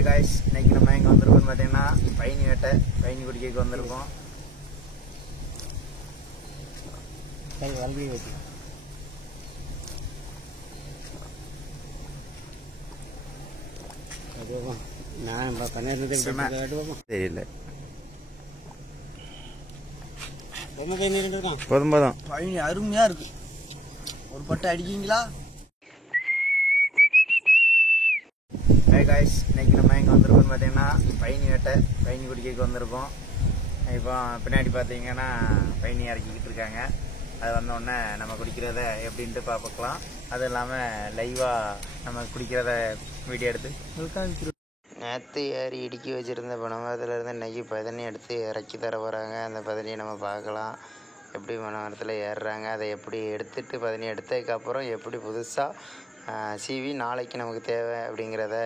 Hi guys, இன்னைக்கு நம்ம எங்கே வந்திருக்கோம்னு பார்த்தீங்கன்னா பைனி வேட்டை பைனி குடிக்க வந்திருக்கோம். தெரியல போதும் போதும். பைனி அருமையா இருக்கு. ஒரு பட்டை அடிக்கீங்களா? ஹாய் காய்ஸ், இன்னைக்கு நம்ம எங்கே வந்திருக்கோம்னு பார்த்தீங்கன்னா பைனி வேட்டை பைனி குடிக்க வந்திருக்கோம். இப்போ பின்னாடி பார்த்தீங்கன்னா பைனி இறக்கிக்கிட்டு இருக்காங்க. அது வந்தோடனே நம்ம குடிக்கிறத எப்படின்ட்டு பார்க்கலாம். அது இல்லாமல் லைவாக நம்ம குடிக்கிறத வீடியோ எடுத்து நேற்று ஏறி இடுக்கி வச்சுருந்த பனைமரத்துலேருந்து இன்றைக்கி பதனி எடுத்து இறக்கி தர போகிறாங்க. அந்த பதனியை நம்ம பார்க்கலாம். எப்படி பனைமரத்தில் ஏறுறாங்க, அதை எப்படி எடுத்துகிட்டு பதனி எடுத்ததுக்கப்புறம் எப்படி புதுசாக சீவி நாளைக்கு நமக்கு தேவை அப்படிங்கிறத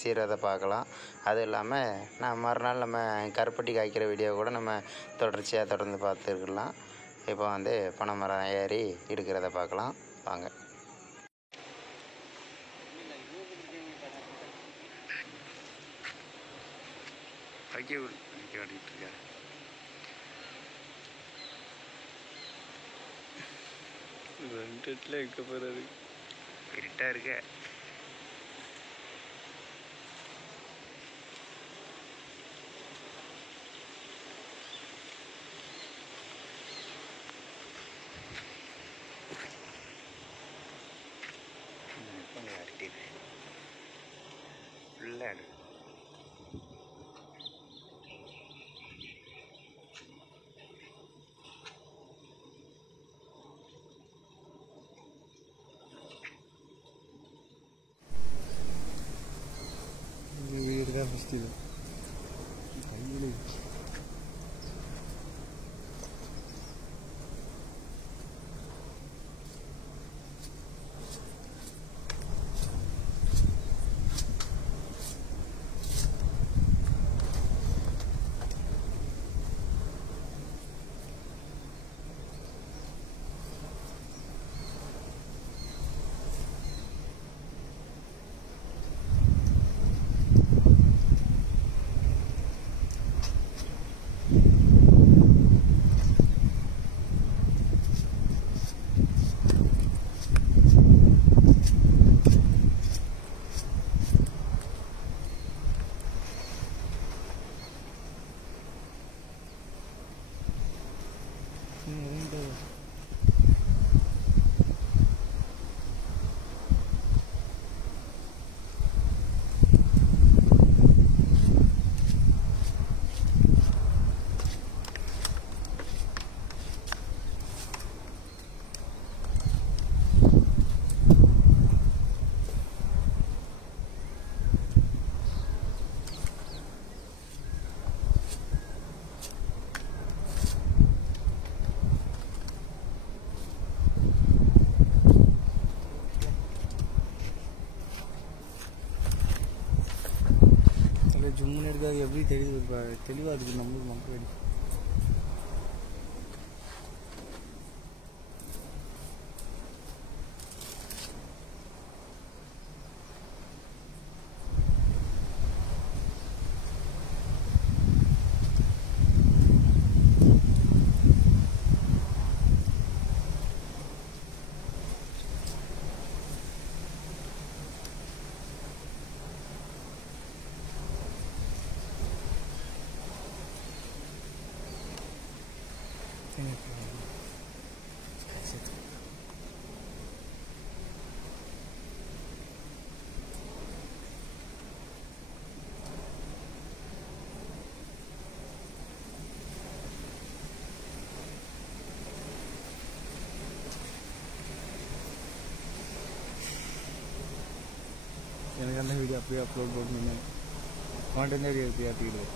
சீரதை பார்க்கலாம். அதுவும் இல்லாமல் மறுநாள் நம்ம கருப்பட்டி காய்க்கிற வீடியோ கூட நம்ம தொடர்ச்சியாக தொடர்ந்து பார்த்துருக்கலாம். இப்போ பனைமரம் ஏறி எடுக்கிறத பார்க்கலாம் வாங்க. இருக்க போகிறது இருட்டாக இருக்க. ஃபுல்லாக வீடு தான் ஃபஸ்ட்டு இது கையில் ஜும்முன்னு எடுக்காது. எப்படி தெரியுது, தெளிவாக இருக்குது நம்மளுக்கு மக்கள். எனக்கு அந்த வீடியோ அப்படியே அப்லோட் பண்ணணும். கான்டென்ட் வீடியோ எப்படி ஆட்டிக்கிடுவேன்.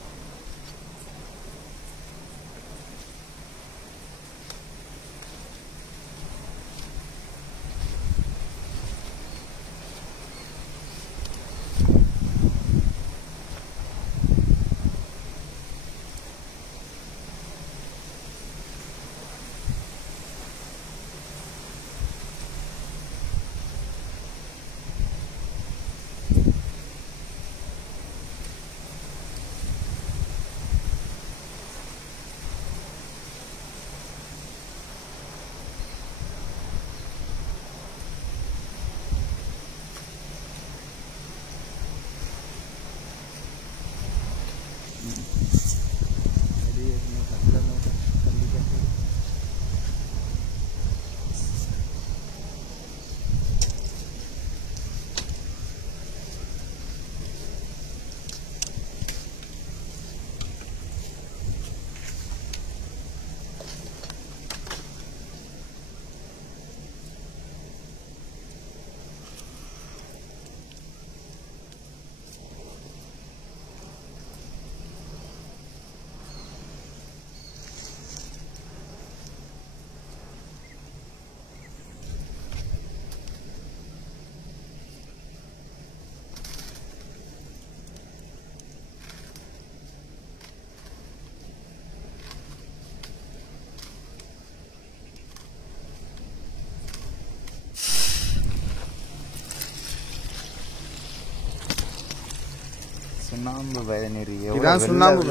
சுண்ணாம்பு பயனீர் இதான் சுண்ணாம்பு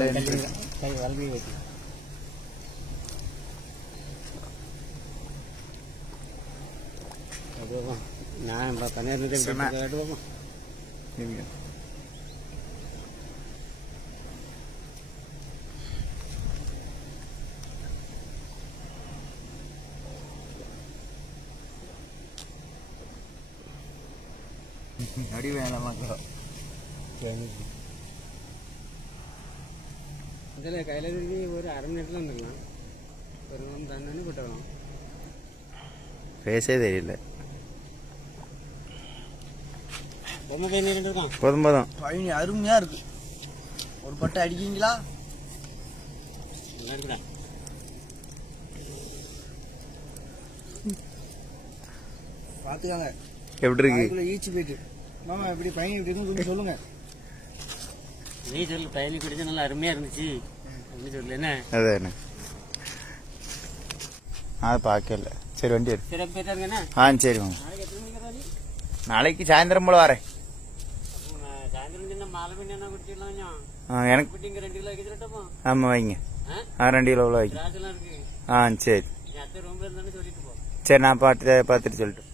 நான் பன்னீர் அடி வேணாமாக்கா அதில் கையில் இருந்து ஒரு அரை மணி நேரத்தில் வந்துடலாம் ஒரு மணி தண்ணி போட்டுடலாம் பேசே தெரியல இருக்கான் போதும் போதும் பழனி அருமையாக இருக்கு ஒரு பட்டை அடிக்கீங்களா பார்த்துக்காங்க எப்படி இருக்கு ஈச்சு போயிட்டு மாமா எப்படி பையன் இப்படி இருக்குன்னு சொல்லுங்க நீ சொல்லு பயணி குடிச்சு நல்லா அருமையா இருந்துச்சு அப்படின்னு சொல்லு என்ன அதான் என்ன அதை பார்க்கல சரி வண்டி எடு சரி போயிட்டாருங்கண்ணா சரி வாங்க நாளைக்கு சாயந்தரம் போல வரேன் சாயந்தரம் மாலை மணி என்ன குடிச்சிடலாம் எனக்கு 2 கிலோ வைக்கிறோமா ஆமா வைங்க 2 கிலோ வைங்க திராட்சைலாம் இருக்கு சரி ரூம்ல இருந்தானே சொல்லிட்டு போ சரி நான் பார்த்துட்டு சொல்லிட்டு